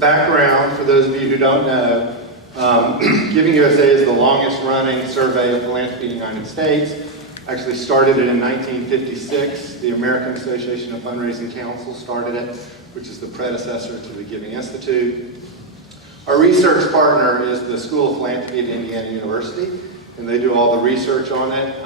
Background, for those of you who don't know, Giving USA is the longest running survey of philanthropy in the United States. Actually started it in 1956. The American Association of Fundraising Council started it, which is the predecessor to the Giving Institute. Our research partner is the School of Philanthropy at Indiana University, and they do all the research on it.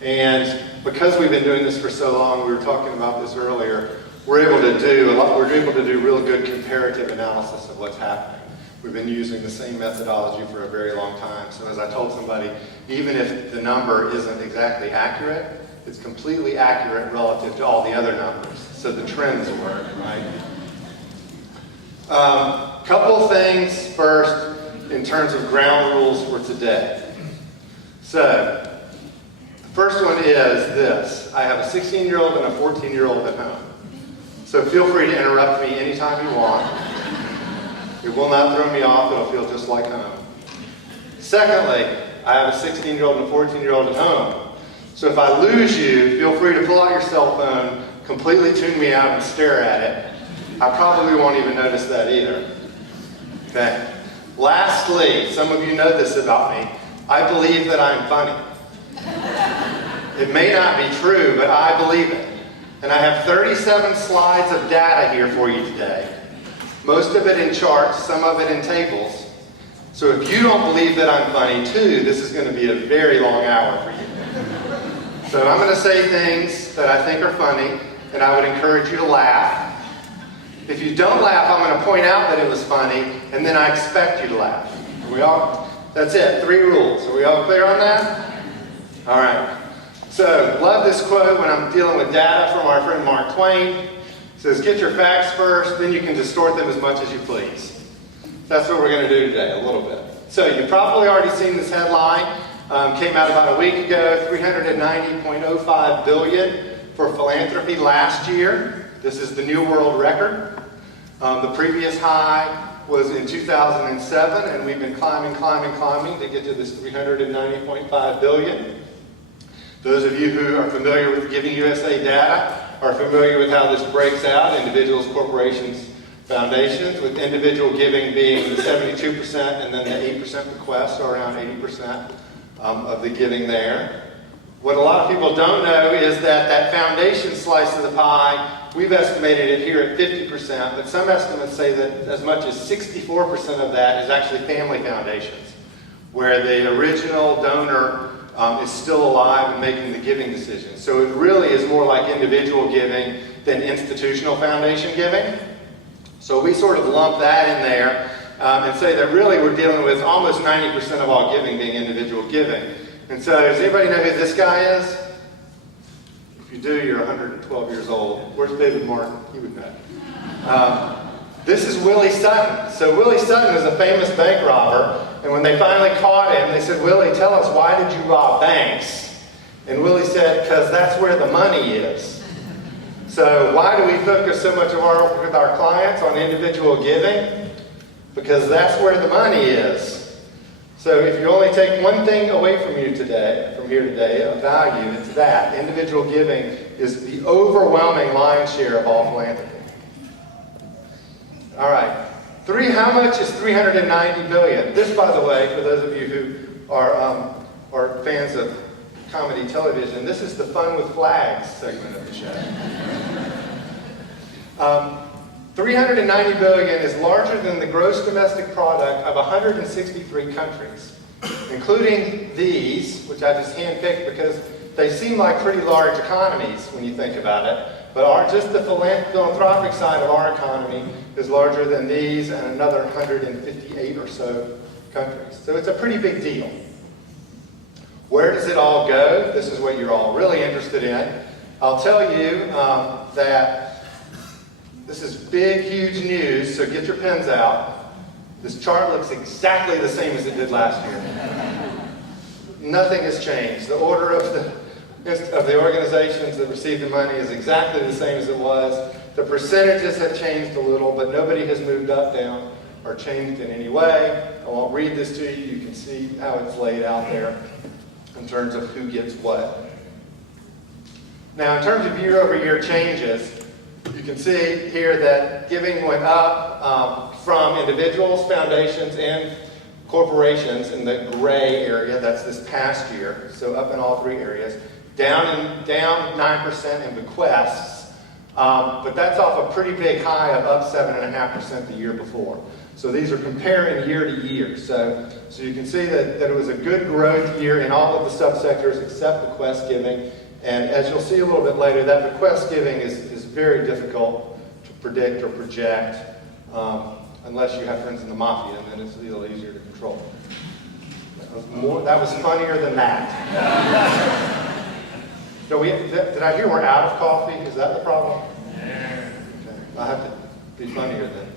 And because we've been doing this for so long, we were talking about this earlier, we're able to do real good comparative analysis of what's happening. We've been using the same methodology for a very long time. So as I told somebody, even if the number isn't exactly accurate, it's completely accurate relative to all the other numbers. So the trends work, right? Couple things first in terms of ground rules for today. So the first one is this. I have a 16-year-old and a 14-year-old at home. So feel free to interrupt me anytime you want. It will not throw me off. It'll feel just like home. Secondly, I have a 16-year-old and a 14-year-old at home. So if I lose you, feel free to pull out your cell phone, completely tune me out, and stare at it. I probably won't even notice that either. Okay. Lastly, some of you know this about me. I believe that I'm funny. It may not be true, but I believe it. And I have 37 slides of data here for you today. Most of it in charts, some of it in tables. So if you don't believe that I'm funny too, this is going to be a very long hour for you. So I'm going to say things that I think are funny, and I would encourage you to laugh. If you don't laugh, I'm going to point out that it was funny, and then I expect you to laugh. Are we all? That's it, 3 rules. Are we all clear on that? All right. So, love this quote when I'm dealing with data from our friend Mark Twain. It says, get your facts first, then you can distort them as much as you please. That's what we're going to do today, a little bit. So, you've probably already seen this headline. Came out about a week ago, $390.05 billion for philanthropy last year. This is the new world record. The previous high was in 2007, and we've been climbing to get to this $390.5 billion. Those of you who are familiar with Giving USA data are familiar with how this breaks out, individuals, corporations, foundations, with individual giving being 72% and then the 8% bequest, so around 80% of the giving there. What a lot of people don't know is that that foundation slice of the pie, we've estimated it here at 50%, but some estimates say that as much as 64% of that is actually family foundations, where the original donor is still alive and making the giving decision. So it really is more like individual giving than institutional foundation giving. So we sort of lump that in there and say that really we're dealing with almost 90% of all giving being individual giving. And so does anybody know who this guy is? If you do, you're 112 years old. Where's David Martin? He would know. This is Willie Sutton. So Willie Sutton is a famous bank robber. And when they finally caught him, they said, Willie, tell us, why did you rob banks? And Willie said, because that's where the money is. So why do we focus so much of with our clients on individual giving? Because that's where the money is. So if you only take one thing away from here today, of value, it's that. Individual giving is the overwhelming lion's share of all philanthropy. All right. How much is $390 billion? This, by the way, for those of you who are fans of comedy television, this is the Fun with Flags segment of the show. $390 billion is larger than the gross domestic product of 163 countries, including these, which I just handpicked because they seem like pretty large economies when you think about it. But just the philanthropic side of our economy is larger than these and another 158 or so countries. So it's a pretty big deal. Where does it all go? This is what you're all really interested in. I'll tell you that this is big, huge news, so get your pens out. This chart looks exactly the same as it did last year. Nothing has changed. The order of the organizations that receive the money is exactly the same as it was. The percentages have changed a little, but nobody has moved up, down, or changed in any way. I won't read this to you. You can see how it's laid out there in terms of who gets what. Now, in terms of year-over-year changes, You can see here that giving went up from individuals, foundations, and corporations in the gray area. That's this past year. So up in all three areas. Down 9% in bequests. But that's off a pretty big high of up 7.5% the year before. So these are comparing year to year. So you can see that it was a good growth year in all of the subsectors except bequest giving. And as you'll see a little bit later, that bequest giving is very difficult to predict or project unless you have friends in the mafia, and then it's a little easier to control. That was funnier than that. Did I hear we're out of coffee? Is that the problem? Okay. I'll have to be funnier then.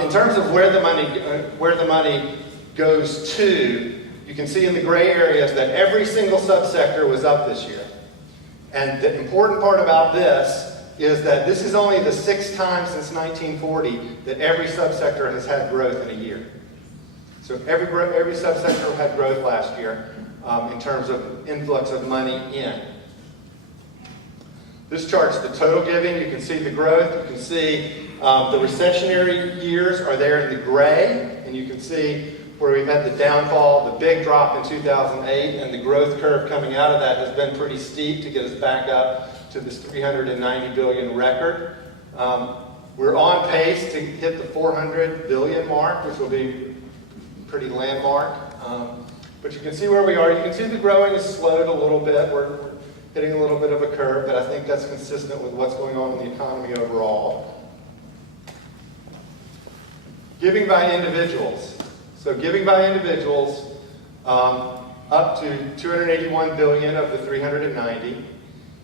In terms of where the money goes to, you can see in the gray areas that every single subsector was up this year. And the important part about this is that this is only the 6th time since 1940 that every subsector has had growth in a year. So every subsector had growth last year in terms of influx of money in. This chart's the total giving. You can see the growth. You can see the recessionary years are there in the gray, and you can see where we've had the downfall, the big drop in 2008, and the growth curve coming out of that has been pretty steep to get us back up to this 390 billion record. We're on pace to hit the 400 billion mark, which will be pretty landmark. But you can see where we are. You can see the growing has slowed a little bit. We're hitting a little bit of a curve, but I think that's consistent with what's going on in the economy overall. Giving by individuals. So giving by individuals, up to 281 billion of the 390.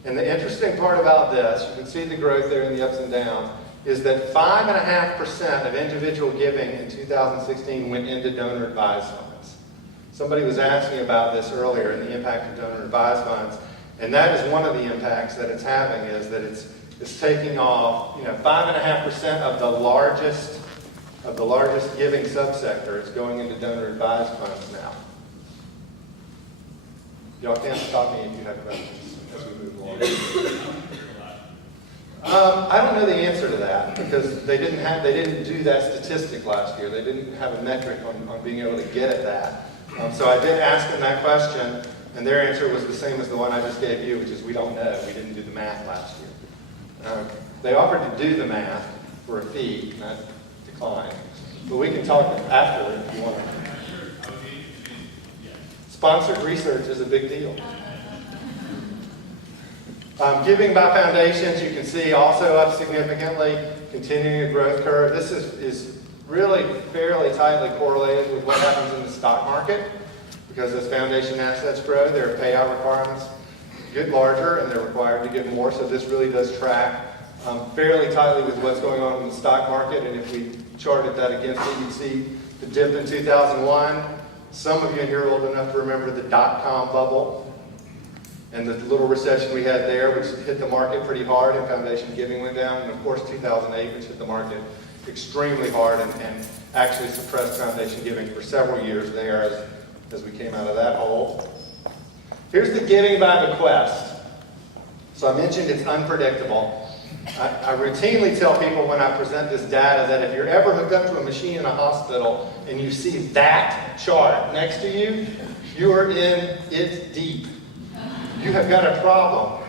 And the interesting part about this, you can see the growth there in the ups and downs, is that 5.5% of individual giving in 2016 went into donor advised funds. Somebody was asking about this earlier and the impact of donor advised funds, and that is one of the impacts that it's having, is that it's taking off, 5.5% of the largest giving subsector is going into donor advised funds now. Y'all can't stop me if you have questions as we move along. I don't know the answer to that because they didn't do that statistic last year. They didn't have a metric on being able to get at that. So I did ask them that question, and their answer was the same as the one I just gave you, which is we don't know. We didn't do the math last year. They offered to do the math for a fee, and I declined. But we can talk after if you want to. Sponsored research is a big deal. Giving by foundations, you can see also up significantly, continuing a growth curve. This is really fairly tightly correlated with what happens in the stock market, because as foundation assets grow, their payout requirements get larger and they're required to give more. So this really does track fairly tightly with what's going on in the stock market. And if we charted that against it, you'd see the dip in 2001. Some of you in here are old enough to remember the dot-com bubble and the little recession we had there, which hit the market pretty hard, and foundation giving went down. And of course 2008, which hit the market extremely hard and actually suppressed foundation giving for several years there as we came out of that hole. Here's the giving by bequest. So I mentioned it's unpredictable. I routinely tell people when I present this data that if you're ever hooked up to a machine in a hospital and you see that chart next to you, you are in it deep. You have got a problem.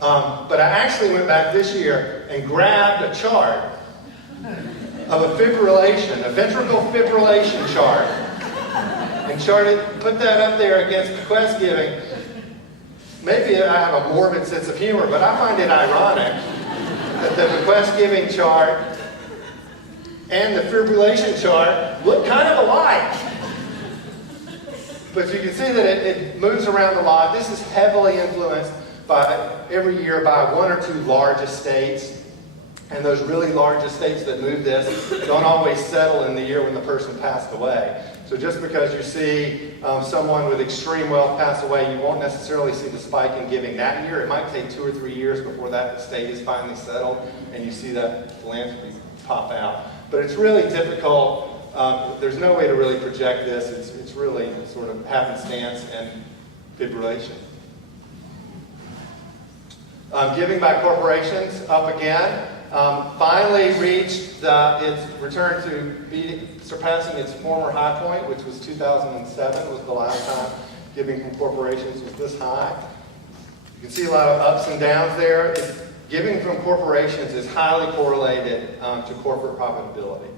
But I actually went back this year and grabbed a chart of a ventricle fibrillation chart, and put that up there against bequest giving. Maybe I have a morbid sense of humor, but I find it ironic that the bequest giving chart and the fibrillation chart look kind of alike. But you can see that it moves around a lot. This is heavily influenced every year by one or two large estates. And those really large estates that move this don't always settle in the year when the person passed away. So just because you see someone with extreme wealth pass away, you won't necessarily see the spike in giving that year. It might take 2 or 3 years before that estate is finally settled and you see that philanthropy pop out. But it's really difficult. There's no way to really project this. It's really sort of happenstance and fibrillation. Giving by corporations up again. Finally reached its return to surpassing its former high point, which was 2007 was the last time giving from corporations was this high. You can see a lot of ups and downs there. Giving from corporations is highly correlated to corporate profitability.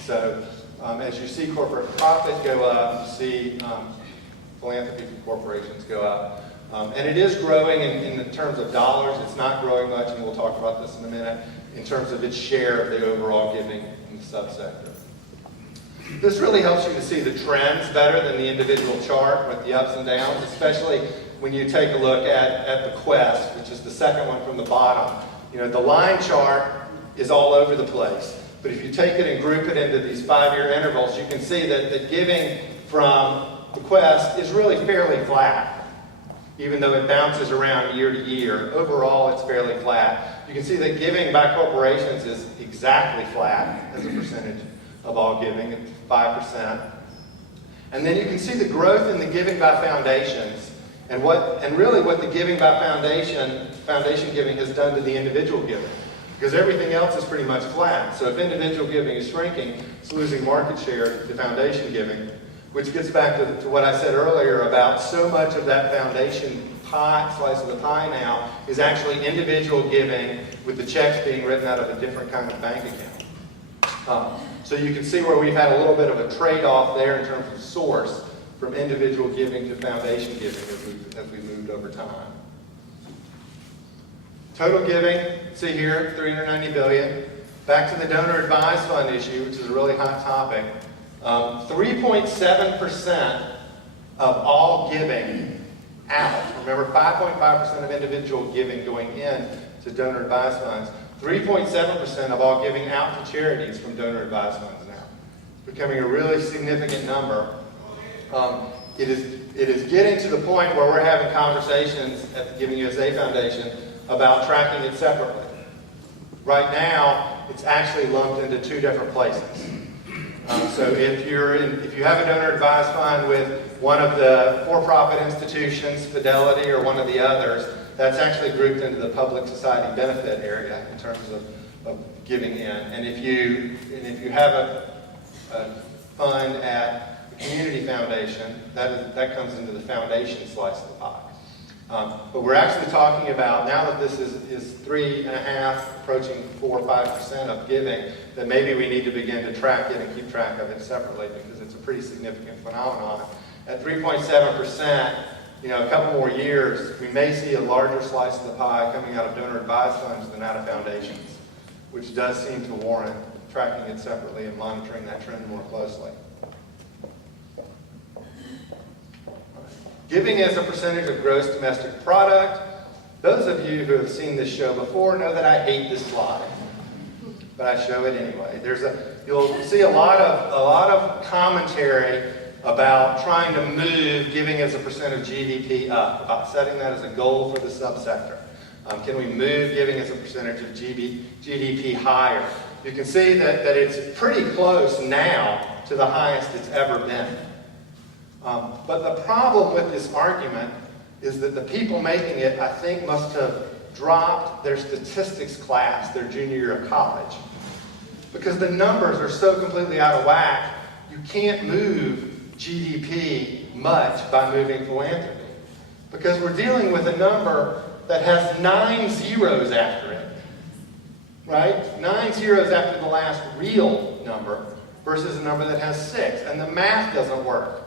So as you see corporate profit go up, you see philanthropy from corporations go up. And it is growing in terms of dollars. It's not growing much, and we'll talk about this in a minute, in terms of its share of the overall giving in the subsector. This really helps you to see the trends better than the individual chart with the ups and downs, especially when you take a look at the Quest, which is the second one from the bottom. You know, the line chart is all over the place. But if you take it and group it into these 5-year intervals, you can see that the giving from the Quest is really fairly flat, even though it bounces around year to year. Overall, it's fairly flat. You can see that giving by corporations is exactly flat as a percentage of all giving, at 5%. And then you can see the growth in the giving by foundations and really what the giving by foundation giving has done to the individual giving. Because everything else is pretty much flat. So if individual giving is shrinking, it's losing market share to foundation giving, which gets back to what I said earlier about so much of that foundation slice of the pie now is actually individual giving with the checks being written out of a different kind of bank account. So you can see where we've had a little bit of a trade-off there in terms of source from individual giving to foundation giving as we moved over time. Total giving, see here, $390 billion. Back to the donor advised fund issue, which is a really hot topic. 3.7% of all giving out. Remember, 5.5% of individual giving going in to donor advised funds. 3.7% of all giving out to charities from donor advised funds now. It's becoming a really significant number. It is getting to the point where we're having conversations at the Giving USA Foundation about tracking it separately. Right now, it's actually lumped into two different places. So if you have a donor advised fund with one of the for-profit institutions, Fidelity or one of the others, that's actually grouped into the public society benefit area in terms of giving in. And if you have a fund at the community foundation, that comes into the foundation slice of the pie. But we're actually talking about, now that this is 3.5%, approaching 4 or 5% of giving, that maybe we need to begin to track it and keep track of it separately because it's a pretty significant phenomenon. At 3.7%, a couple more years, we may see a larger slice of the pie coming out of donor advised funds than out of foundations, which does seem to warrant tracking it separately and monitoring that trend more closely. Giving as a percentage of gross domestic product. Those of you who have seen this show before know that I hate this slide, but I show it anyway. You'll see a lot of commentary about trying to move giving as a percent of GDP up, about setting that as a goal for the subsector. Can we move giving as a percentage of GDP higher? You can see that it's pretty close now to the highest it's ever been. But the problem with this argument is that the people making it, I think, must have dropped their statistics class their junior year of college. Because the numbers are so completely out of whack, you can't move GDP much by moving philanthropy. Because we're dealing with a number that has 9 zeros after it. Right? 9 zeros after the last real number versus a number that has 6. And the math doesn't work.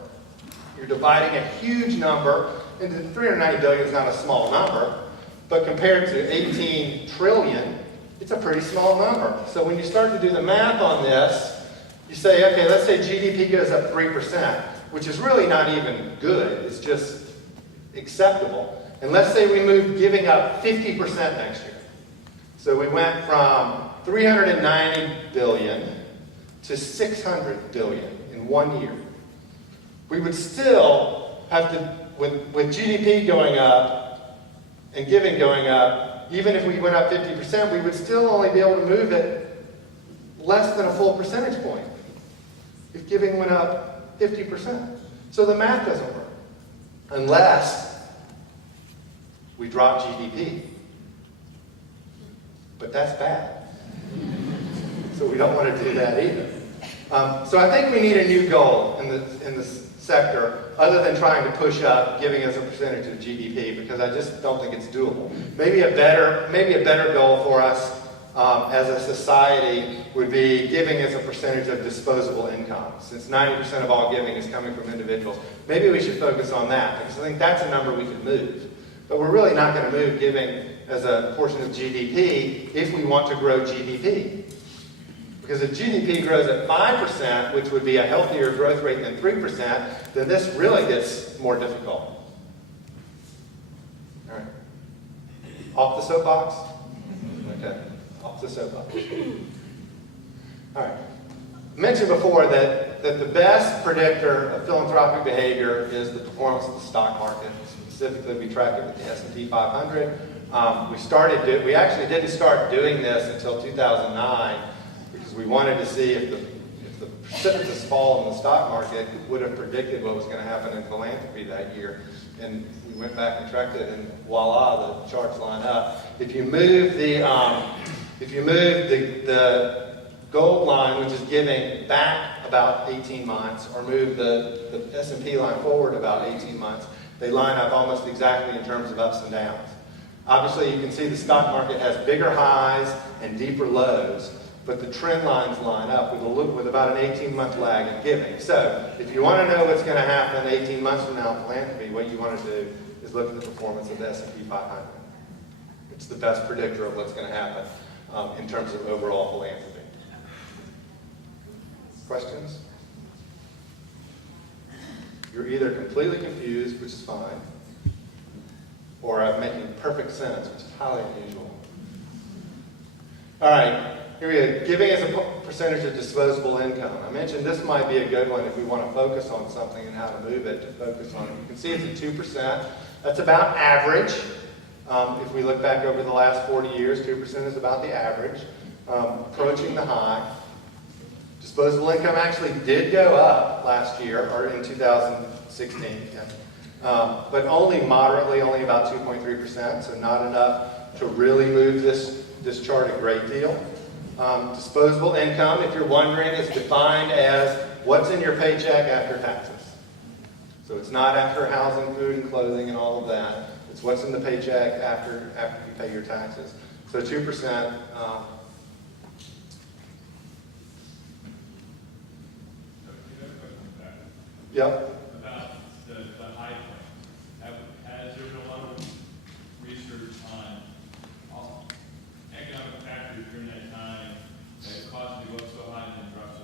You're dividing a huge number into 390 billion is not a small number, but compared to 18 trillion, it's a pretty small number. So when you start to do the math on this, you say, okay, let's say GDP goes up 3%, which is really not even good. It's just acceptable. And let's say we move giving up 50% next year. So we went from 390 billion to 600 billion in 1 year. We would still have to, with GDP going up and giving going up, even if we went up 50%, we would still only be able to move it less than a full percentage point if giving went up 50%. So the math doesn't work unless we drop GDP. but that's bad. So we don't want to do that either. So I think we need a new goal in the sector other than trying to push up giving as a percentage of GDP, because I just don't think it's doable. Maybe a better goal for us as a society would be giving as a percentage of disposable income. Since 90% of all giving is coming from individuals, maybe we should focus on that, because I think that's a number we could move. But we're really not going to move giving as a portion of GDP if we want to grow GDP. Because if GDP grows at 5%, which would be a healthier growth rate than 3%, then this really gets more difficult. All right. Off the soapbox? Okay. Off the soapbox. All right. I mentioned before that the best predictor of philanthropic behavior is the performance of the stock market. Specifically, we track it with the S&P 500. We actually didn't start doing this until 2009 because we wanted to see if the precipitous fall in the stock market would have predicted what was going to happen in philanthropy that year. And we went back and tracked it, and voila, the charts line up. If you move the gold line, which is giving, back about 18 months, or move the S&P line forward about 18 months, they line up almost exactly in terms of ups and downs. Obviously, you can see the stock market has bigger highs and deeper lows, but the trend lines line up with about an 18-month lag in giving. So, if you want to know what's going to happen 18 months from now in philanthropy, what you want to do is look at the performance of the S&P 500. It's the best predictor of what's going to happen in terms of overall philanthropy. Questions? You're either completely confused, which is fine, or I'm making perfect sense, which is highly unusual. All right, here we go. Giving as a percentage of disposable income. I mentioned this might be a good one if we want to focus on something and how to move it to focus on it. You can see it's at 2%. That's about average. If we look back over the last 40 years, 2% is about the average, approaching the high. Disposable income actually did go up last year, or in 2016, but only moderately, only about 2.3%, so not enough to really move this chart a great deal. Disposable income, if you're wondering, is defined as what's in your paycheck after taxes. So it's not after housing, food, and clothing, and all of that. It's what's in the paycheck after you pay your taxes. So 2%. Yep. About the high point. Has there been a lot of research on economic factors during that time that caused it to go up so high and then drop so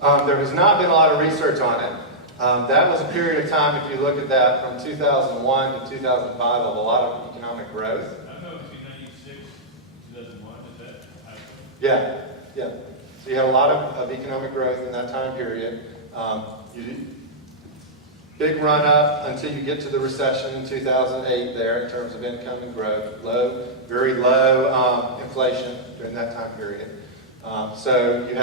quickly? There has not been a lot of research on it. That was a period of time, if you look at that, from 2001 to 2005, of a lot of economic growth. I know between 96 and 2001, is that high point? Yeah. So you had a lot of economic growth in that time period. Big run up until you get to the recession in 2008 there in terms of income and growth. Very low inflation during that time period. So you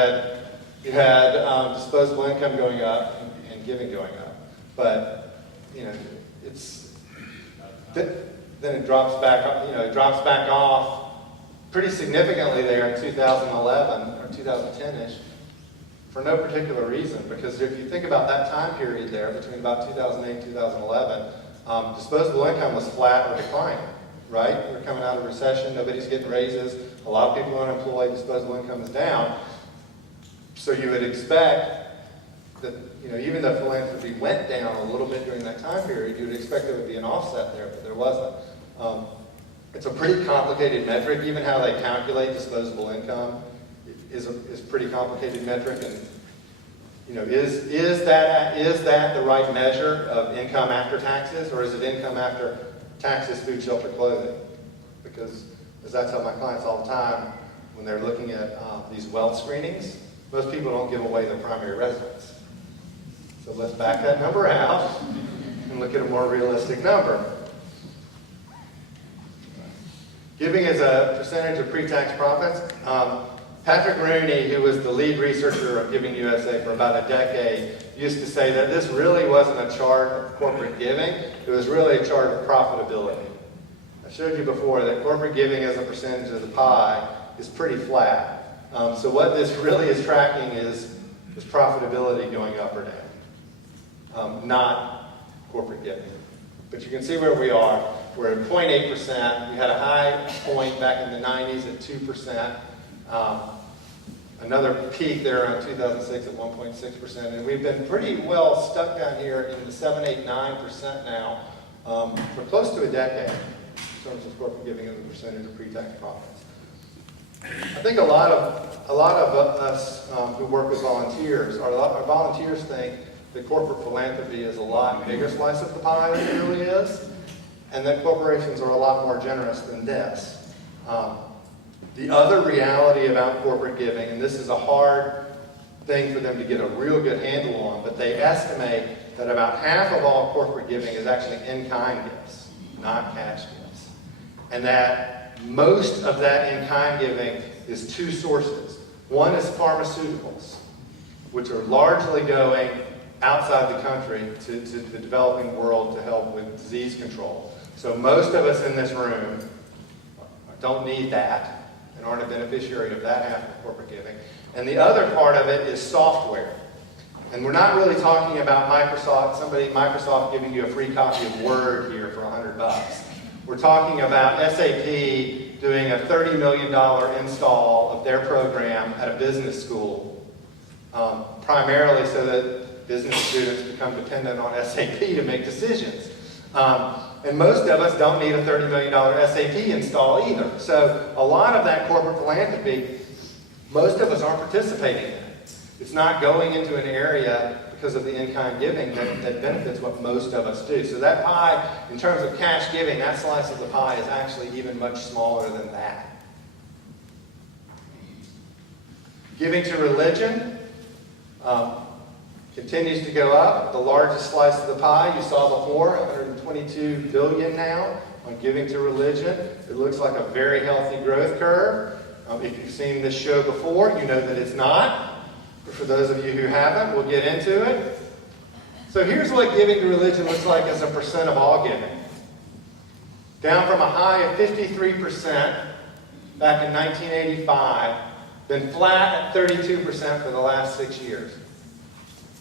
had disposable income going up and giving going up. But, then it drops back up, it drops back off pretty significantly there in 2011 or 2010-ish. For no particular reason, because if you think about that time period there, between about 2008 and 2011, disposable income was flat or declining, right? We're coming out of a recession, nobody's getting raises, a lot of people are unemployed, disposable income is down. So you would expect that, even though philanthropy went down a little bit during that time period, you would expect there would be an offset there, but there wasn't. It's a pretty complicated metric, even how they calculate disposable income is a pretty complicated metric, and is that the right measure of income after taxes, or is it income after taxes, food, shelter, clothing? Because, as I tell my clients all the time, when they're looking at these wealth screenings, most people don't give away their primary residence. So let's back that number out and look at a more realistic number. Giving as a percentage of pre-tax profits. Patrick Rooney, who was the lead researcher of Giving USA for about a decade, used to say that this really wasn't a chart of corporate giving, it was really a chart of profitability. I showed you before that corporate giving as a percentage of the pie is pretty flat. So what this really is tracking is profitability going up or down, not corporate giving. But you can see where we are. We're at 0.8%. We had a high point back in the 90s at 2%. Another peak there around 2006 at 1.6%. And we've been pretty well stuck down here in the 7, 8, 9% now for close to a decade in terms of corporate giving as a percentage of pre-tax profits. I think a lot of us who work with volunteers, our volunteers think that corporate philanthropy is a lot bigger slice of the pie than it really is, and that corporations are a lot more generous than this. The other reality about corporate giving, and this is a hard thing for them to get a real good handle on, but they estimate that about half of all corporate giving is actually in-kind gifts, not cash gifts. And that most of that in-kind giving is two sources. One is pharmaceuticals, which are largely going outside the country to the developing world to help with disease control. So most of us in this room don't need that and aren't a beneficiary of that half of corporate giving. And the other part of it is software. And we're not really talking about Microsoft giving you a free copy of Word here for $100. We're talking about SAP doing a $30 million install of their program at a business school, primarily so that business students become dependent on SAP to make decisions. And most of us don't need a $30 million SAP install either. So a lot of that corporate philanthropy, most of us aren't participating in it. It's not going into an area because of the in-kind giving that benefits what most of us do. So that pie, in terms of cash giving, that slice of the pie is actually even much smaller than that. Giving to religion continues to go up. The largest slice of the pie you saw before, $122 billion now on giving to religion. It looks like a very healthy growth curve. If you've seen this show before, you know that it's not. But for those of you who haven't, we'll get into it. So here's what giving to religion looks like as a percent of all giving. Down from a high of 53% back in 1985, been flat at 32% for the last 6 years.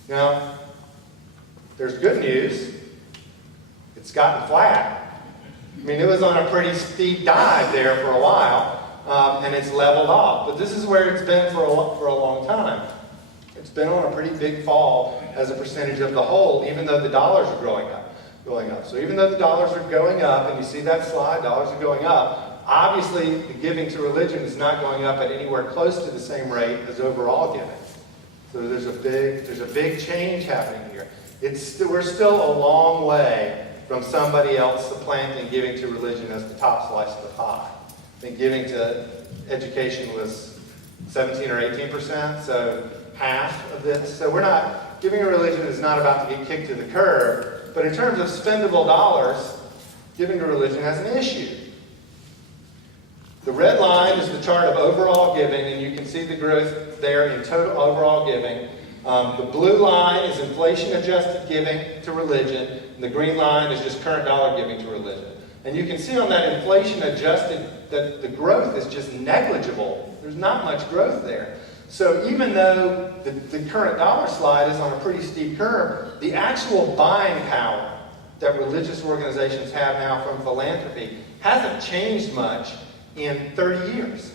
Now, there's good news. It's gotten flat. I mean, it was on a pretty steep dive there for a while, and it's leveled off. But this is where it's been for a long time. It's been on a pretty big fall as a percentage of the whole, even though the dollars are going up. So even though the dollars are going up, and you see that slide, dollars are going up, obviously the giving to religion is not going up at anywhere close to the same rate as overall giving. So there's a big change happening here. We're still a long way from somebody else supplanting giving to religion as the top slice of the pie. I think giving to education was 17 or 18%, so half of this. So giving to religion is not about to get kicked to the curb, but in terms of spendable dollars, giving to religion has an issue. The red line is the chart of overall giving, and you can see the growth there in total overall giving. The blue line is inflation-adjusted giving to religion, and the green line is just current dollar giving to religion. And you can see on that inflation-adjusted that the growth is just negligible. There's not much growth there. So even though the current dollar slide is on a pretty steep curve, the actual buying power that religious organizations have now from philanthropy hasn't changed much in 30 years.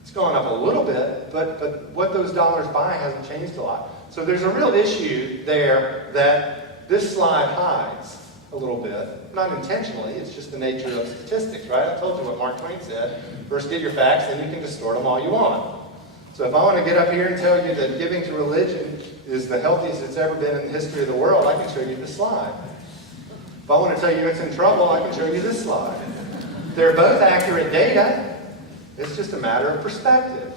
It's gone up a little bit, but what those dollars buy hasn't changed a lot. So there's a real issue there that this slide hides a little bit. Not intentionally, it's just the nature of statistics, right? I told you what Mark Twain said. First get your facts, then you can distort them all you want. So if I want to get up here and tell you that giving to religion is the healthiest it's ever been in the history of the world, I can show you this slide. If I want to tell you it's in trouble, I can show you this slide. They're both accurate data. It's just a matter of perspective.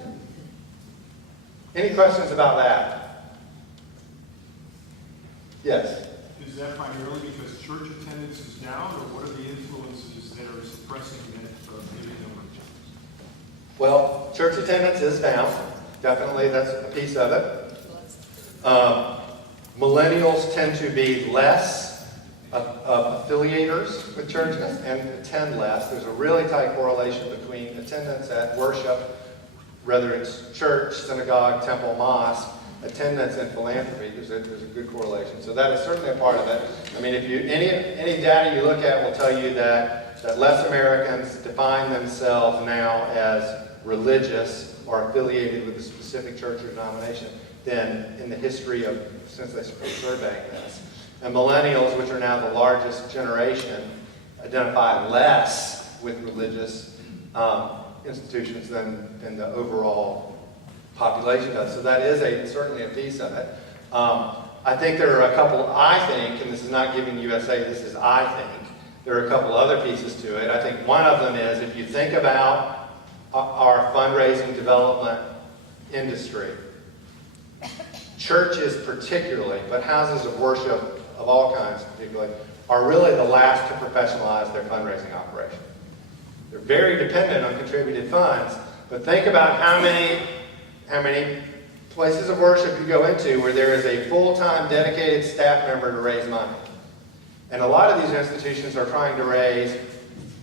Any questions about that? Yes? Is that primarily because church attendance is down, or what are the influences that are suppressing that giving number? Well, church attendance is down. Definitely, that's a piece of it. Millennials tend to be less of affiliators with churches and attend less. There's a really tight correlation between attendance at worship, whether it's church, synagogue, temple, mosque, attendance and philanthropy. There's a good correlation. So that is certainly a part of it. I mean, if you any data you look at will tell you that less Americans define themselves now as religious or affiliated with a specific church or denomination than in the history of since they started surveying this. And millennials, which are now the largest generation, identify less with religious institutions than the overall population does. So that is certainly a piece of it. I think there are a couple, and this is not giving USA, this is I think, there are a couple other pieces to it. I think one of them is if you think about our fundraising development industry, churches particularly, but houses of worship of all kinds particularly, are really the last to professionalize their fundraising operation. They're very dependent on contributed funds, but think about how many places of worship you go into where there is a full-time dedicated staff member to raise money. And a lot of these institutions are trying to raise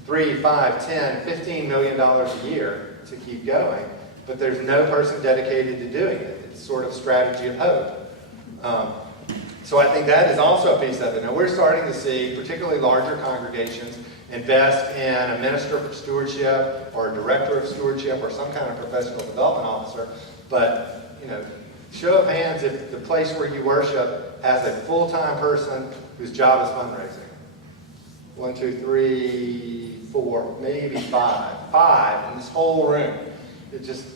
$3, $5, $10, $15 million a year to keep going, but there's no person dedicated to doing it. It's sort of strategy of hope. So I think that is also a piece of it. Now we're starting to see, particularly larger congregations, invest in a minister for stewardship or a director of stewardship or some kind of professional development officer. But, show of hands if the place where you worship has a full-time person whose job is fundraising. 1, 2, 3, 4, maybe 5. 5 in this whole room. It just,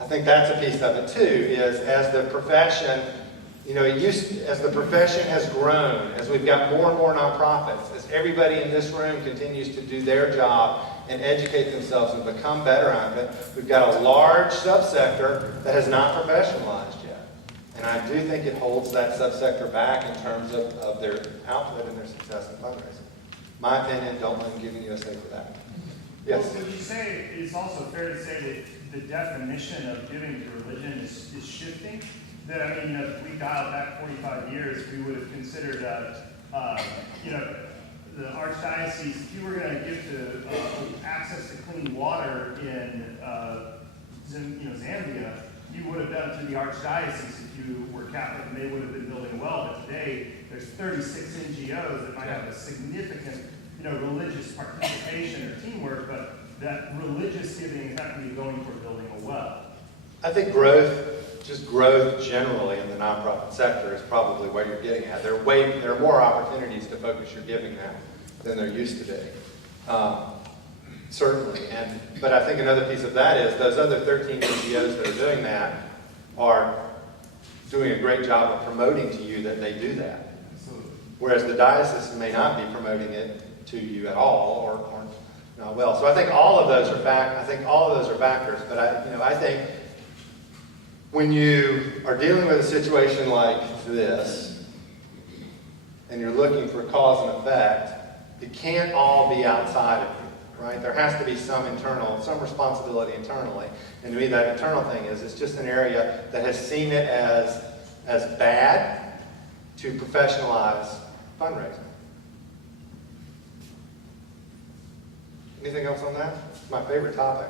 I think that's a piece of it too, is as the profession, as the profession has grown, as we've got more and more nonprofits, as everybody in this room continues to do their job and educate themselves and become better at it, we've got a large subsector that has not professionalized yet. And I do think it holds that subsector back in terms of their output and their success in fundraising. My opinion, don't blame Giving USA for that. Yes? Well, would you say it's also fair to say that the definition of giving to religion is shifting? That, if we dialed back 45 years, we would have considered, the archdiocese, if you were going to give to access to clean water in, Zambia, you would have done it to the archdiocese if you were Catholic, and they would have been building a well. But today, there's 36 NGOs that might have a significant, religious participation or teamwork, but that religious giving is not going to be going toward building a well. I think just growth generally in the nonprofit sector is probably what you're getting at. There are more opportunities to focus your giving now than there used to be. Certainly. But I think another piece of that is those other 13 NGOs that are doing that are doing a great job of promoting to you that they do that. Whereas the diocese may not be promoting it to you at all or not well. So I think all of those are factors. But I think when you are dealing with a situation like this, and you're looking for cause and effect, it can't all be outside of you, right? There has to be some responsibility internally. And to me, that internal thing is, it's just an area that has seen it as bad to professionalize fundraising. Anything else on that? It's my favorite topic.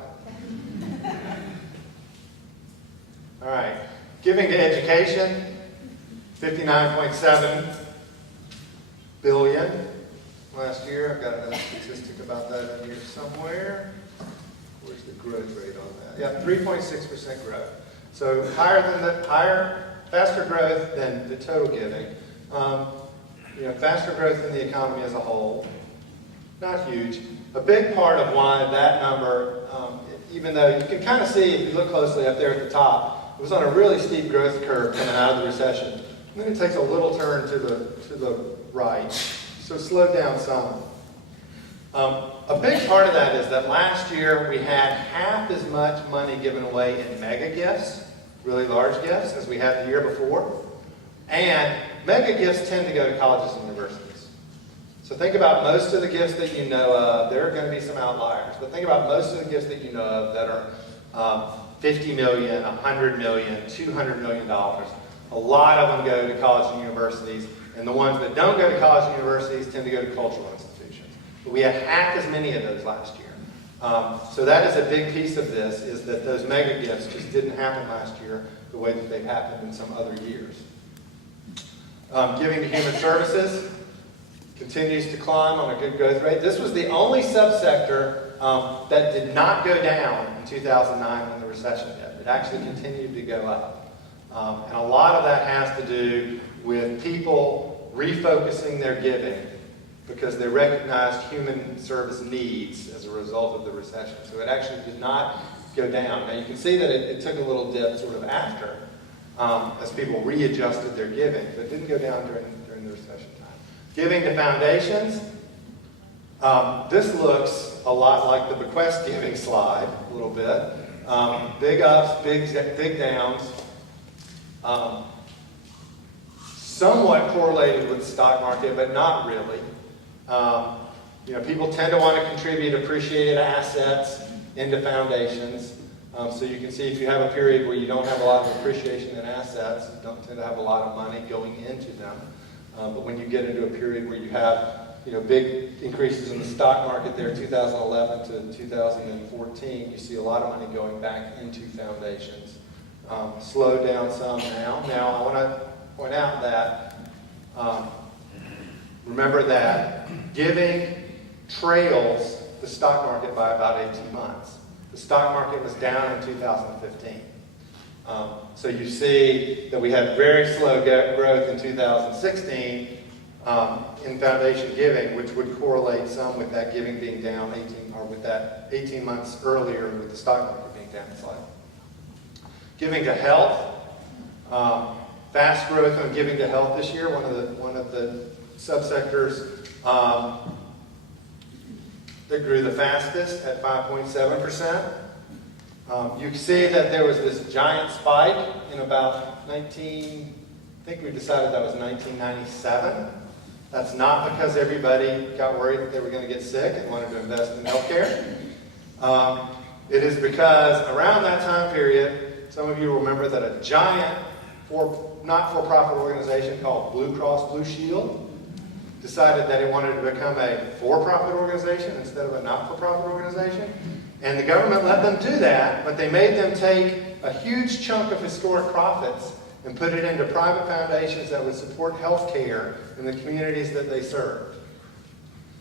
All right. Giving to education, $59.7 billion last year. I've got another statistic about that in here somewhere. Where's the growth rate on that? Yeah, 3.6% growth. So faster growth than the total giving. Faster growth in the economy as a whole. Not huge. A big part of why that number, even though you can kind of see, if you look closely up there at the top, it was on a really steep growth curve coming out of the recession. And then it takes a little turn to the right. So it slowed down some. A big part of that is that last year we had half as much money given away in mega gifts, really large gifts, as we had the year before. And mega gifts tend to go to colleges and universities. So think about most of the gifts that you know of. There are going to be some outliers, but think about most of the gifts that you know of that are $50 million, $100 million, $200 million. A lot of them go to colleges and universities. And the ones that don't go to college and universities tend to go to cultural institutions. But we had half as many of those last year. So that is a big piece of this, is that those mega gifts just didn't happen last year the way that they've happened in some other years. Giving to human services continues to climb on a good growth rate. This was the only subsector that did not go down in 2009 when the recession hit. It actually continued to go up. And a lot of that has to do with people refocusing their giving because they recognized human service needs as a result of the recession. So it actually did not go down. Now you can see that it took a little dip sort of after as people readjusted their giving, but it didn't go down during the recession time. Giving to foundations. This looks a lot like the bequest giving slide a little bit. Big ups, big downs. Somewhat correlated with the stock market, but not really. People tend to want to contribute appreciated assets into foundations. So you can see if you have a period where you don't have a lot of appreciation in assets, you don't tend to have a lot of money going into them. But when you get into a period where you have big increases in the stock market there, 2011 to 2014, you see a lot of money going back into foundations. Slowed down some now. Now I want to point out that remember that giving trails the stock market by about 18 months. The stock market was down in 2015. So you see that we had very slow growth in 2016 in foundation giving, which would correlate some with that giving being down 18 months earlier with the stock market being down slightly. Giving to health. Fast growth on giving to health this year. One of the subsectors that grew the fastest at 5.7%. You can see that there was this giant spike in about I think we decided that was 1997. That's not because everybody got worried that they were going to get sick and wanted to invest in healthcare. It is because around that time period, some of you remember that a giant not-for-profit organization called Blue Cross Blue Shield decided that it wanted to become a for-profit organization instead of a not-for-profit organization. And the government let them do that, but they made them take a huge chunk of historic profits and put it into private foundations that would support health care in the communities that they served.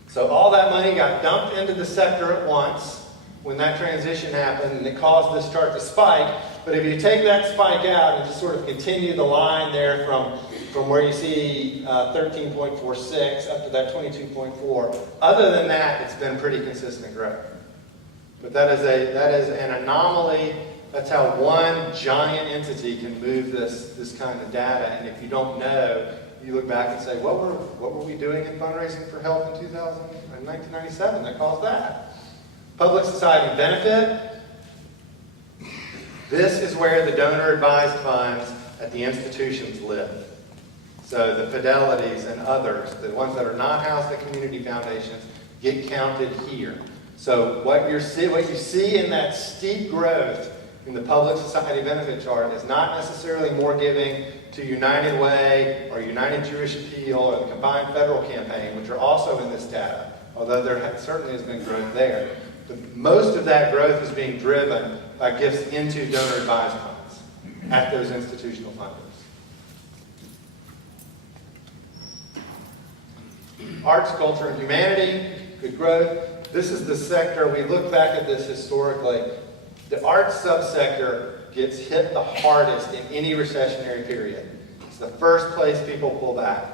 So all that money got dumped into the sector at once when that transition happened, and it caused this chart to spike. But if you take that spike out and just sort of continue the line there from where you see 13.46 up to that 22.4, other than that, it's been pretty consistent growth. But that is an anomaly. That's how one giant entity can move this kind of data. And if you don't know, you look back and say, what were we doing in fundraising for health in 1997 that caused that? Public society benefit. This is where the donor-advised funds at the institutions live. So the Fidelities and others, the ones that are not housed at community foundations, get counted here. So what you see in that steep growth in the public society benefit chart is not necessarily more giving to United Way or United Jewish Appeal or the Combined Federal Campaign, which are also in this data, although there certainly has been growth there. But most of that growth is being driven by gifts into donor-advised funds at those institutional funders. Arts, culture, and humanity, good growth. This is the sector, we look back at this historically, the arts subsector gets hit the hardest in any recessionary period. It's the first place people pull back.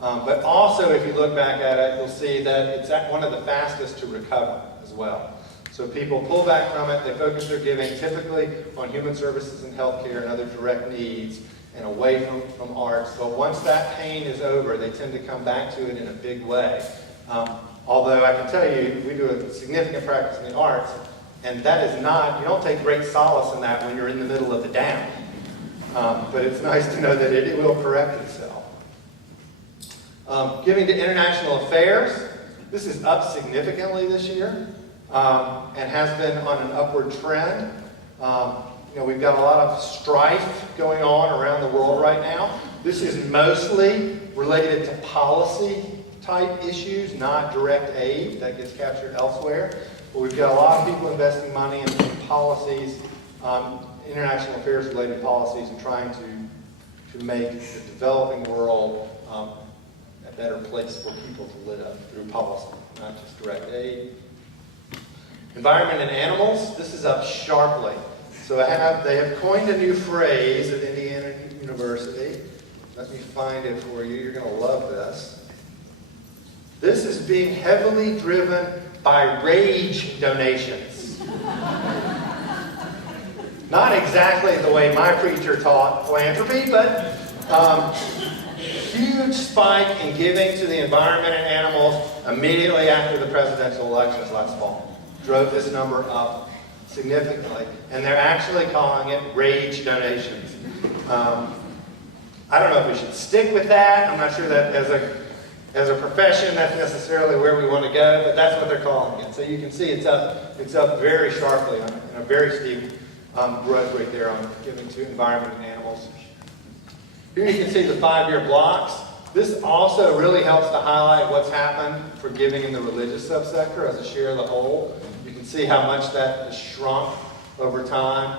But also, if you look back at it, you'll see that it's one of the fastest to recover as well. So people pull back from it, they focus their giving typically on human services and healthcare and other direct needs and away from arts. But once that pain is over, they tend to come back to it in a big way. Although I can tell you, we do a significant practice in the arts, and that is not, you don't take great solace in that when you're in the middle of the down. But it's nice to know that it will correct itself. Giving to international affairs, this is up significantly this year and has been on an upward trend. We've got a lot of strife going on around the world right now. This is mostly related to policy type issues, not direct aid that gets captured elsewhere. But we've got a lot of people investing money in policies, international affairs related policies, and trying to make the developing world a better place for people to live through policy, not just direct aid. Environment and animals, this is up sharply. So they have coined a new phrase at Indiana University. Let me find it for you. You're going to love this. This is being heavily driven by rage donations. Not exactly the way my preacher taught philanthropy, but huge spike in giving to the environment and animals immediately after the presidential elections last fall. Drove this number up significantly. And they're actually calling it rage donations. I don't know if we should stick with that. I'm not sure that as a profession that's necessarily where we want to go, but that's what they're calling it. So you can see it's up very sharply in a very steep growth rate there on giving to environment and animals. Here you can see the 5-year blocks. This also really helps to highlight what's happened for giving in the religious subsector as a share of the whole. You can see how much that has shrunk over time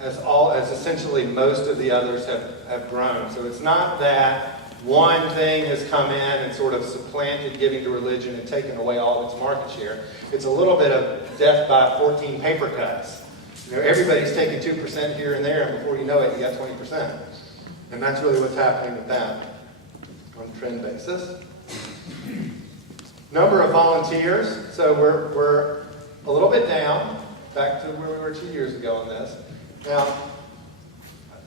as essentially most of the others have grown. So it's not that one thing has come in and sort of supplanted giving to religion and taken away all its market share. It's a little bit of death by 14 paper cuts. Everybody's taking 2% here and there, and before you know it, you got 20%. And that's really what's happening with that on a trend basis. Number of volunteers. So we're a little bit down, back to where we were 2 years ago on this. Now,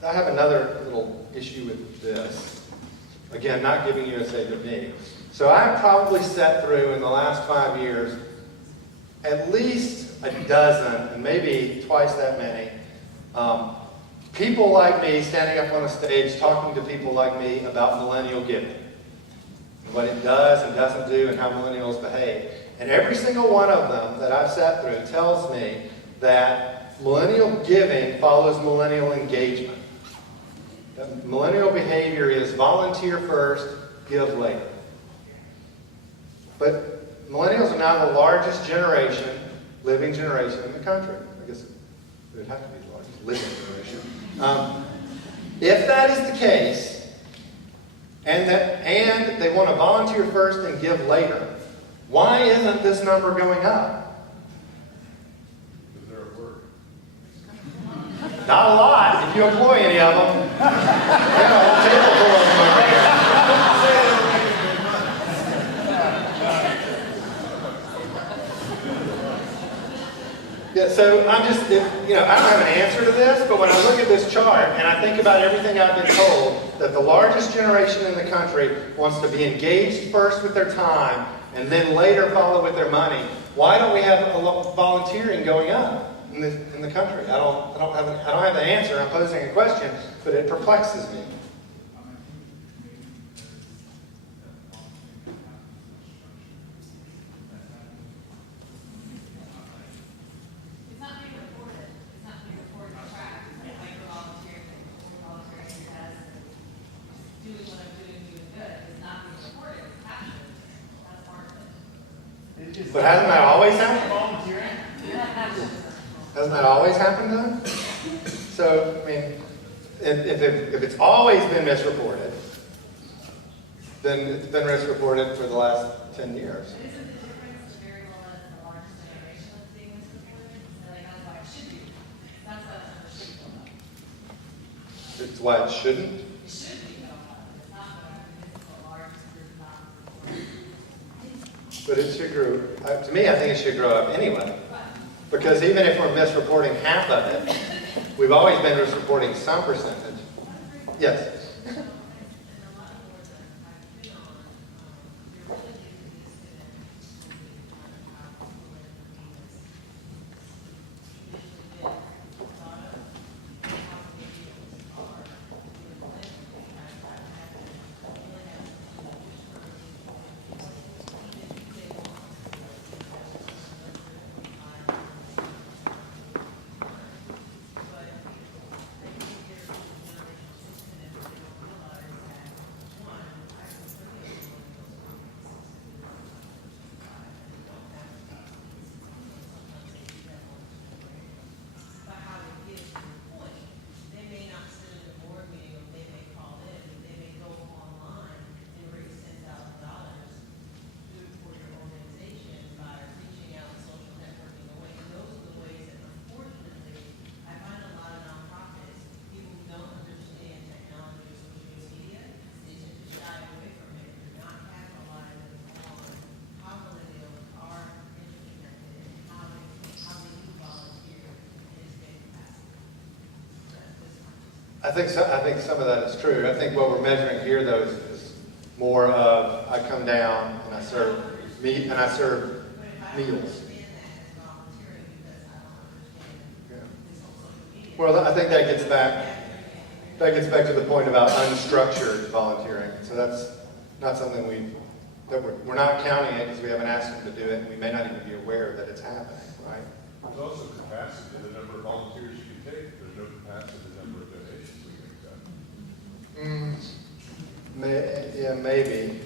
I have another little issue with this. Again, not giving USA to me. So I've probably sat through in the last 5 years at least a dozen, and maybe twice that many, people like me standing up on a stage talking to people like me about millennial giving. And what it does and doesn't do and how millennials behave. And every single one of them that I've sat through tells me that millennial giving follows millennial engagement. That millennial behavior is volunteer first, give later. But millennials are now the largest living generation in the country. I guess it would have to be the largest living generation. If that is the case, and they want to volunteer first and give later, why isn't this number going up? Because they're at work. Not a lot. If you employ any of them, you got a whole table full of them over here. Yeah, so I don't have an answer to this, but when I look at this chart and I think about everything I've been told, that the largest generation in the country wants to be engaged first with their time and then later follow with their money, why don't we have volunteering going up in the country? I don't have an answer. I'm posing a question, but it perplexes me. But hasn't that always happened? Hasn't that always happened, though? So, I mean, if it's always been misreported, then it's been misreported for the last 10 years. Isn't the difference the variable as the largest generation that's being misreported? So like, that's why it should be. That's why the number should go up. It's why it shouldn't. It should be going up. It's not going up because it's the largest group not reported. But it should grow. To me, I think it should grow up anyway. Because even if we're misreporting half of it, we've always been misreporting some percentage. Yes? I think some of that is true. I think what we're measuring here, though, is more of I come down and I serve meat and I serve meals. Yeah. Well, I think that gets back to the point about unstructured volunteering. So that's not something we're not counting it because we haven't asked them to do it, and we may not even be aware that it's happening, right? There's also capacity in the number of volunteers you can take. There's no capacity in the number of donations we can accept. Yeah, maybe. And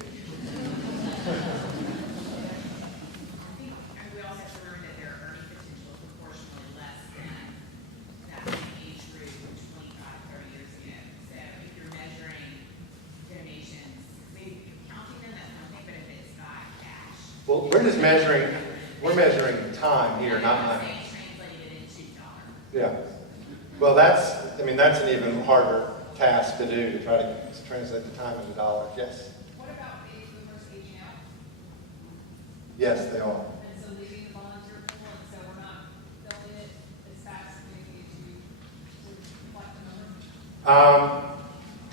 we also have to remember that their earning potential is proportionally less than that age group from 25, 30 years ago. So if you're measuring donations, maybe counting them, that's one thing, but if it's got cash. Well, we're measuring time here, not money. Translated into dollars. Yeah. Well, that's an even harder task to do, to try to translate the time into dollars. Yes? What about baby boomers aging out? Yes, they are. And so leaving the volunteer pool, and so we're not filling it as fast as maybe to reflect the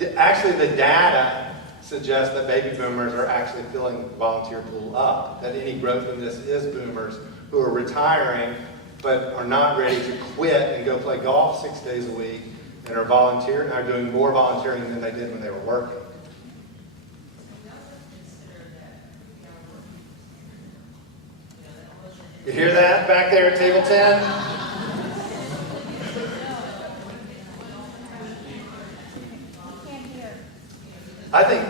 number? Actually, the data suggests that baby boomers are actually filling the volunteer pool up, that any growth in this is boomers who are retiring but are not ready to quit and go play golf 6 days a week and are doing more volunteering than they did when they were working. You hear that back there at table 10? I think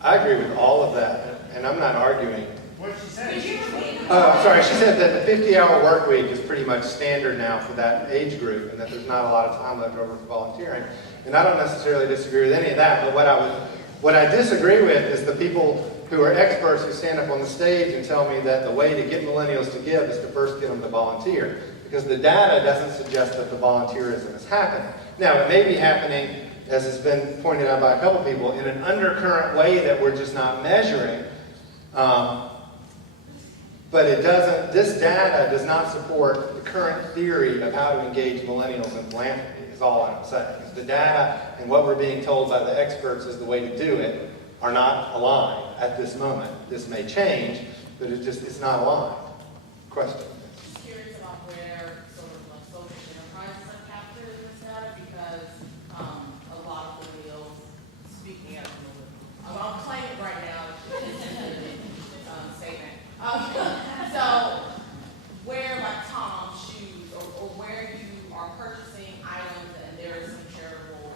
I agree with all of that, and I'm not arguing. What did she say? I'm sorry, she said that the 50-hour work week is pretty much standard now for that age group, and that there's not a lot of time left over for volunteering. And I don't necessarily disagree with any of that, but what I disagree with is the people who are experts who stand up on the stage and tell me that the way to get millennials to give is to first get them to volunteer. Because the data doesn't suggest that the volunteerism is happening. Now, it may be happening, as has been pointed out by a couple people, in an undercurrent way that we're just not measuring. But this data does not support the current theory of how to engage millennials in philanthropy, is all I'm saying. The data and what we're being told by the experts is the way to do it are not aligned at this moment. This may change, but it's not aligned. Question? Just curious about where sort of like social enterprises are captured in this data, because a lot of millennials, speaking as a millennial, I'll claim it right now, statement. So where like Tom's shoes or where you are purchasing items and there is some charitable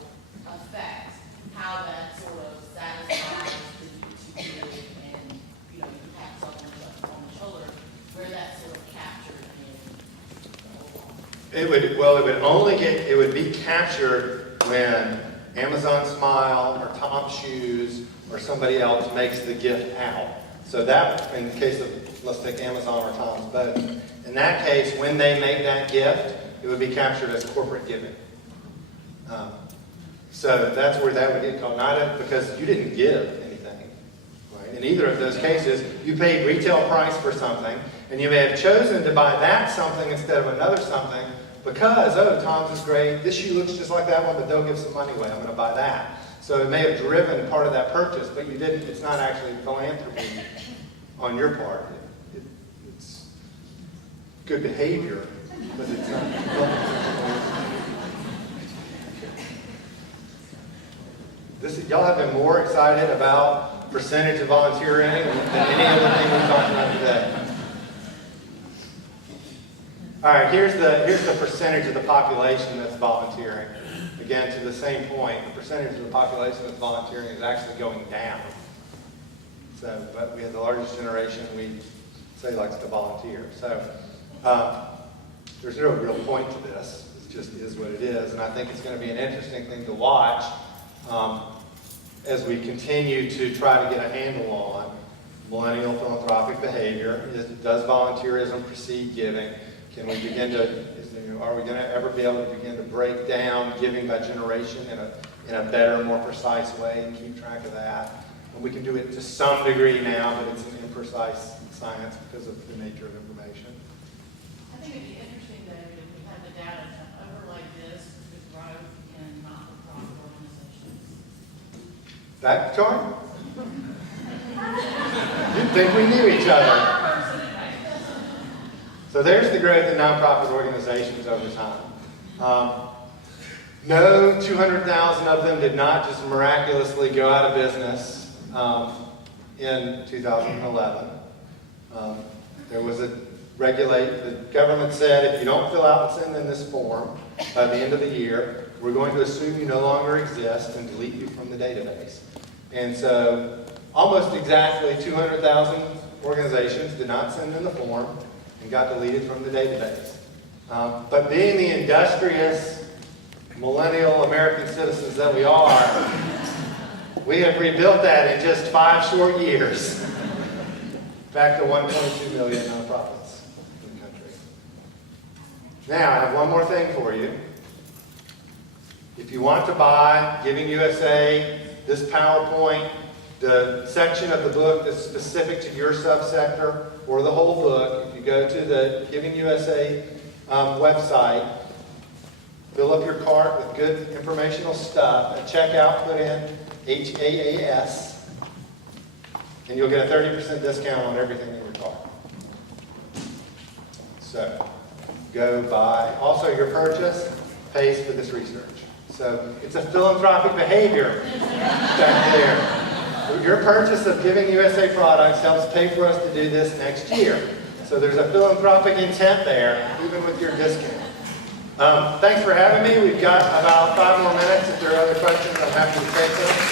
effect, how that sort of satisfies the need to give and, you have someone on the shoulder, where that's sort of captured in the overall. It would be captured when Amazon Smile or Tom's Shoes or somebody else makes the gift out. So that, in the case of, let's take Amazon or Tom's both, in that case, when they make that gift, it would be captured as corporate giving. So that's where that would get called, because you didn't give anything. Right? In either of those cases, you paid retail price for something, and you may have chosen to buy that something instead of another something because, Tom's is great, this shoe looks just like that one, but they'll give some money away, I'm going to buy that. So it may have driven part of that purchase, but you didn't. It's not actually philanthropy on your part. It's good behavior, but it's not. Y'all have been more excited about percentage of volunteering than any other thing we've talked about today. All right, here's the percentage of the population that's volunteering. Again, to the same point, the percentage of the population that's volunteering is actually going down. So, but we have the largest generation we say likes to volunteer. So, there's no real point to this. It just is what it is, and I think it's going to be an interesting thing to watch as we continue to try to get a handle on millennial philanthropic behavior. Does volunteerism precede giving? Can we begin to? Are we going to ever be able to begin to break down giving by generation in a better, more precise way and keep track of that? And we can do it to some degree now, but it's an imprecise science because of the nature of information. I think it'd be interesting though, if we had the data to overlay this with growth in not-for-profit organizations. That chart? You'd think we knew each other. So there's the growth in nonprofit organizations over time. No, 200,000 of them did not just miraculously go out of business in 2011. There was the government said, if you don't fill out and send in this form by the end of the year, we're going to assume you no longer exist and delete you from the database. And so almost exactly 200,000 organizations did not send in the form and got deleted from the database. But being the industrious millennial American citizens that we are, we have rebuilt that in just 5 short years. Back to 1.2 million nonprofits in the country. Now, I have one more thing for you. If you want to buy Giving USA, this PowerPoint, the section of the book that's specific to your subsector, or the whole book, if you go to the Giving USA website, fill up your cart with good informational stuff. At checkout, put in HAAS, and you'll get a 30% discount on everything in your cart. So, go buy. Also, your purchase pays for this research. So, it's a philanthropic behavior back there. Your purchase of Giving USA products helps pay for us to do this next year. So, there's a philanthropic intent there, even with your discount. Thanks for having me. We've got about 5 more minutes. If there are other questions, I'm happy to take them.